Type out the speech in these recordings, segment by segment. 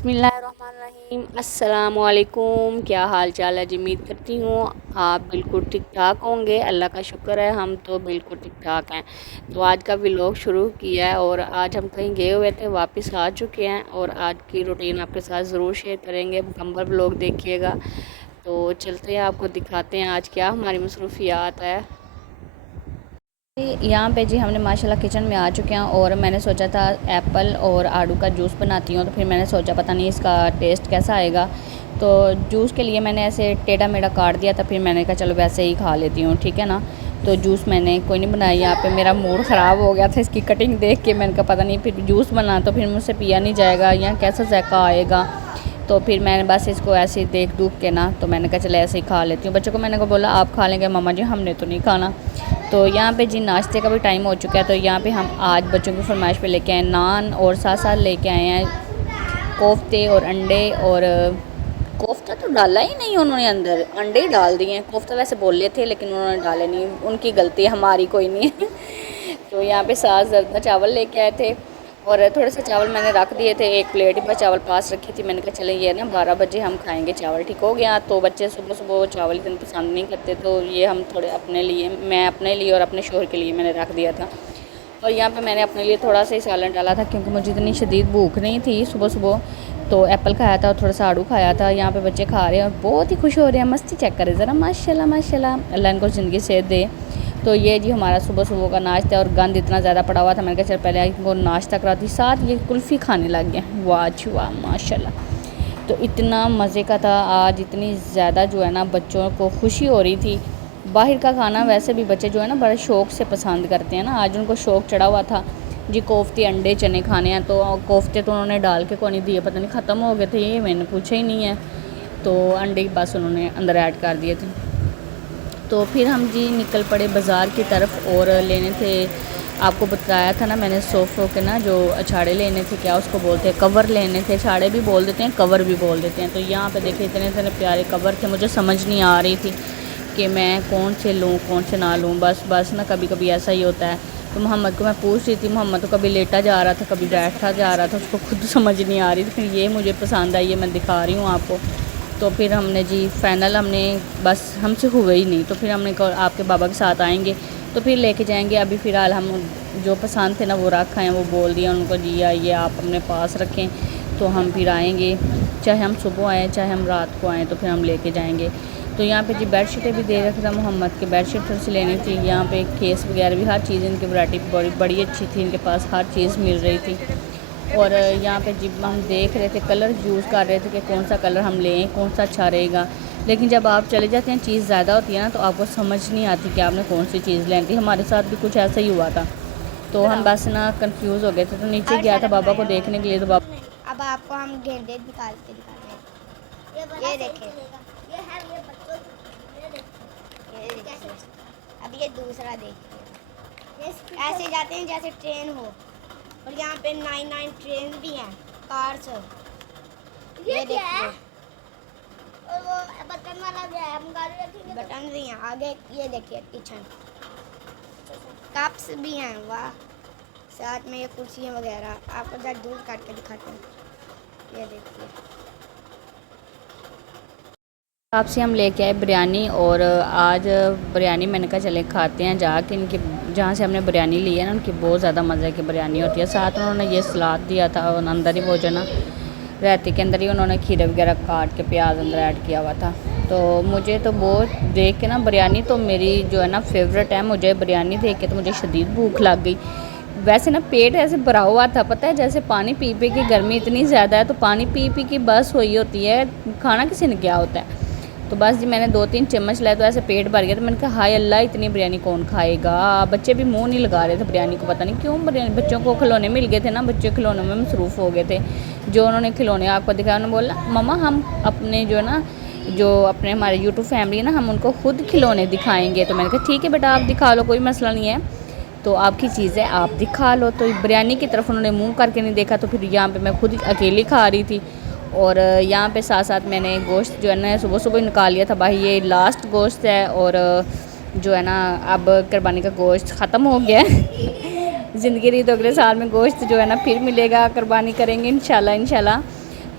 बिस्मिल्लाहिर्रहमानिर्रहीम। अस्सलामुअलैकुम। क्या हाल चाल है जी? उम्मीद करती हूँ आप बिल्कुल ठीक ठाक होंगे। अल्लाह का शुक्र है, हम तो बिल्कुल ठीक ठाक हैं। तो आज का व्लॉग शुरू किया है और आज हम कहीं गए हुए थे, वापस आ चुके हैं और आज की रूटीन आपके साथ ज़रूर शेयर करेंगे। मुकम्मल व्लॉग देखिएगा। तो चलते हैं, आपको दिखाते हैं आज क्या हमारी मसरूफियात है। यहाँ पे जी हमने माशाल्लाह किचन में आ चुके हैं और मैंने सोचा था एप्पल और आड़ू का जूस बनाती हूँ। तो फिर मैंने सोचा पता नहीं इसका टेस्ट कैसा आएगा, तो जूस के लिए मैंने ऐसे टेढ़ा मेढ़ा काट दिया था। फिर मैंने कहा चलो वैसे ही खा लेती हूँ, ठीक है ना। तो जूस मैंने कोई नहीं बनाया। यहाँ पे मेरा मूड ख़राब हो गया था इसकी कटिंग देख के। मैंने कहा पता नहीं फिर जूस बना तो फिर मुझसे पिया नहीं जाएगा या कैसा जायका आएगा। तो फिर मैंने बस इसको ऐसे ही देख दूख के ना, तो मैंने कहा चलो ऐसे ही खा लेती हूँ। बच्चों को मैंने को बोला आप खा लेंगे मम्मा जी, हमने तो नहीं खाना। तो यहाँ पे जी नाश्ते का भी टाइम हो चुका है। तो यहाँ पे हम आज बच्चों की फरमाइश पे लेके आए नान और साथ साथ लेके आए हैं कोफ्ते और अंडे। और कोफ्ता तो डाला ही नहीं उन्होंने, अंदर अंडे ही डाल दिए हैं। कोफ्ता वैसे बोले थे लेकिन उन्होंने डाले नहीं, उनकी गलती है, हमारी कोई नहीं है। तो यहाँ पे सास जरदा चावल लेके आए थे और थोड़े से चावल मैंने रख दिए थे। एक प्लेट में चावल पास रखी थी। मैंने कहा चले ये ना 12 बजे हम खाएंगे चावल, ठीक हो गया। तो बच्चे सुबह सुबह चावल इतने पसंद नहीं करते, तो ये हम थोड़े अपने लिए, मैं अपने लिए और अपने शोहर के लिए मैंने रख दिया था। और यहाँ पे मैंने अपने लिए थोड़ा सा ही सालन डाला था क्योंकि मुझे इतनी शदीद भूख नहीं थी सुबह सुबह। तो एप्पल खाया था और थोड़ा सा आड़ू खाया था। यहाँ पे बच्चे खा रहे हैं और बहुत ही खुश हो रहे हैं। मस्ती चेक करें ज़रा, माशाल्लाह माशाल्लाह, अल्लाह इनको ज़िंदगी सेहत दे। तो ये जी हमारा सुबह सुबह का नाश्ता है और गंद इतना ज़्यादा पड़ा हुआ था। मैंने कहा चल पहले इनको नाश्ता कराती, साथ ये कुल्फ़ी खाने लग गए। वाह जी वाह माशाल्लाह। तो इतना मज़े का था आज, इतनी ज़्यादा जो है ना बच्चों को खुशी हो रही थी। बाहर का खाना वैसे भी बच्चे जो है ना बड़े शौक़ से पसंद करते हैं ना, आज उनको शौक़ चढ़ा हुआ था जी कोफ्ते अंडे चने खाने हैं। तो कोफ्ते तो उन्होंने डाल के कौन नहीं दिए, पता नहीं ख़त्म हो गए थे, ये मैंने पूछा ही नहीं है। तो अंडे बस उन्होंने अंदर ऐड कर दिए थे। तो फिर हम जी निकल पड़े बाज़ार की तरफ और लेने थे, आपको बताया था ना मैंने सोफ़ों के ना जो अछाड़े लेने थे, क्या उसको बोलते हैं, कवर लेने थे। अछाड़े भी बोल देते हैं, कवर भी बोल देते हैं। तो यहाँ पे देखिए इतने इतने प्यारे कवर थे, मुझे समझ नहीं आ रही थी कि मैं कौन से लूँ कौन से ना लूँ। बस ना कभी कभी ऐसा ही होता है। तो मोहम्मद को मैं पूछ रही थी, मोहम्मद तो कभी लेटा जा रहा था कभी बैठा जा रहा था, उसको खुद समझ नहीं आ रही थी। फिर ये मुझे पसंद आई, ये मैं दिखा रही हूँ आपको। तो फिर हमने जी फ़ाइनल, हमने बस हमसे हुए ही नहीं। तो फिर हमने कहा आपके बाबा के साथ आएंगे तो फिर लेके जाएंगे। अभी फ़िलहाल हम जो पसंद थे ना वो रखा है, वो बोल दिया उनको जी आइए आप अपने पास रखें, तो हम फिर आएंगे, चाहे हम सुबह आएँ चाहे हम रात को आएँ, तो फिर हम लेके जाएंगे। तो यहाँ पे जी बेडशीटें भी दे रखा था मोहम्मद की, बेडशीट थोड़ी सी लेनी थी। यहाँ पे केस वगैरह भी, हर चीज़ इनकी वैरायटी बड़ी बड़ी अच्छी थी, इनके पास हर चीज़ मिल रही थी। और यहाँ पे जब हम देख रहे थे कलर यूज़ कर रहे थे कि कौन सा कलर हम लें, कौन सा अच्छा रहेगा। लेकिन जब आप चले जाते हैं चीज़ ज़्यादा होती है ना, तो आपको समझ नहीं आती कि आपने कौन सी चीज़ लेनी थी। हमारे साथ भी कुछ ऐसा ही हुआ था। तो हम बस ना कंफ्यूज हो गए थे। तो नीचे गया था बाबा को देखने के लिए। तो बाबा अब आपको हम गेंदे निकाल के दिखाते हैं। ये देखें, ये देखिए। अब ये दूसरा देखिए, ऐसे जाते हैं जैसे ट्रेन हो। और यहाँ पे 9 ट्रेन भी हैं, कार्स। ये देखिए, और वो बटन वाला भी है, हम गाड़ी रखेंगे बटन भी हैं आगे। ये देखिए किचन, कप्स भी हैं, वाह। साथ में ये कुर्सियाँ वगैरह, आपको जरा दूर काट के दिखाते हैं। ये देखिए, आपसे हम लेके आए बिरयानी। और आज बिरयानी मैंने कहा चले खाते हैं जाके। इनकी जहाँ से हमने बिरयानी ली है ना, उनकी बहुत ज़्यादा मज़े की बिरयानी होती है। साथ उन्होंने ये सलाद दिया था और अंदर ही वो जो ना रायते के अंदर ही उन्होंने खीरे वगैरह काट के प्याज अंदर ऐड किया हुआ था। तो मुझे तो बहुत देख के ना, बिरयानी तो मेरी जो है ना फेवरेट है। मुझे बिरयानी देख के तो मुझे शदीद भूख लग गई। वैसे ना पेट ऐसे भरा हुआ था, पता है, जैसे पानी पी पी के, गर्मी इतनी ज़्यादा है तो पानी पी पी की बस हुई होती है, खाना किसी ने क्या होता है। तो बस जी मैंने 2-3 चम्मच लाए तो ऐसे पेट भर गया। तो मैंने कहा हाय अल्लाह, इतनी बिरयानी कौन खाएगा। बच्चे भी मुंह नहीं लगा रहे थे बिरयानी को, पता नहीं क्यों। बिरयानी, बच्चों को खिलौने मिल गए थे ना, बच्चे खिलौनों में मसरूफ़ हो गए थे। जो उन्होंने खिलौने आपको दिखाया, उन्होंने बोला मम्मा हम अपने जो ना, जो अपने हमारे यूट्यूब फैमिली है ना, हम उनको खुद खिलौने दिखाएंगे। तो मैंने कहा ठीक है बेटा आप दिखा लो, कोई मसला नहीं है, तो आपकी चीज़ है आप दिखा लो। तो बिरयानी की तरफ उन्होंने मुंह करके नहीं देखा। तो फिर यहाँ पे मैं खुद अकेली खा रही थी। और यहाँ पे साथ साथ मैंने गोश्त जो है ना सुबह सुबह निकाल लिया था। भाई ये लास्ट गोश्त है और जो है ना अब कुर्बानी का गोश्त ख़त्म हो गया है। ज़िंदगी रही तो अगले साल में गोश्त जो है ना फिर मिलेगा, कुर्बानी करेंगे इंशाल्लाह इंशाल्लाह।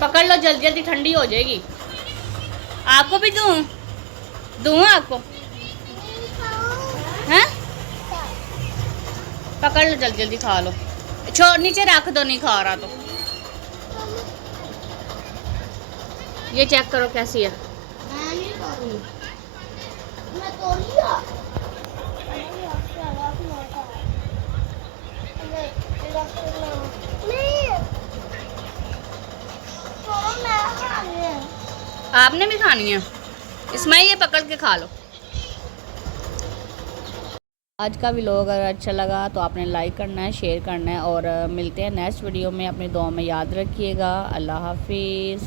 पकड़ लो, जल्दी जल्दी ठंडी हो जाएगी। आपको भी दूँ आपको? हैं? पकड़ लो, जल्दी जल्दी खा लो। छोड़, नीचे रख दो, नहीं खा रहा तो। ये चेक करो कैसी है। मैं नहीं खाऊंगी, मैं तो लिया। आपने भी खानी है? इसमें ये पकड़ के खा लो। आज का व्लॉग अगर अच्छा लगा तो आपने लाइक करना है, शेयर करना है, और मिलते हैं नेक्स्ट वीडियो में। अपनी दुआ में याद रखिएगा। अल्लाह हाफिज़।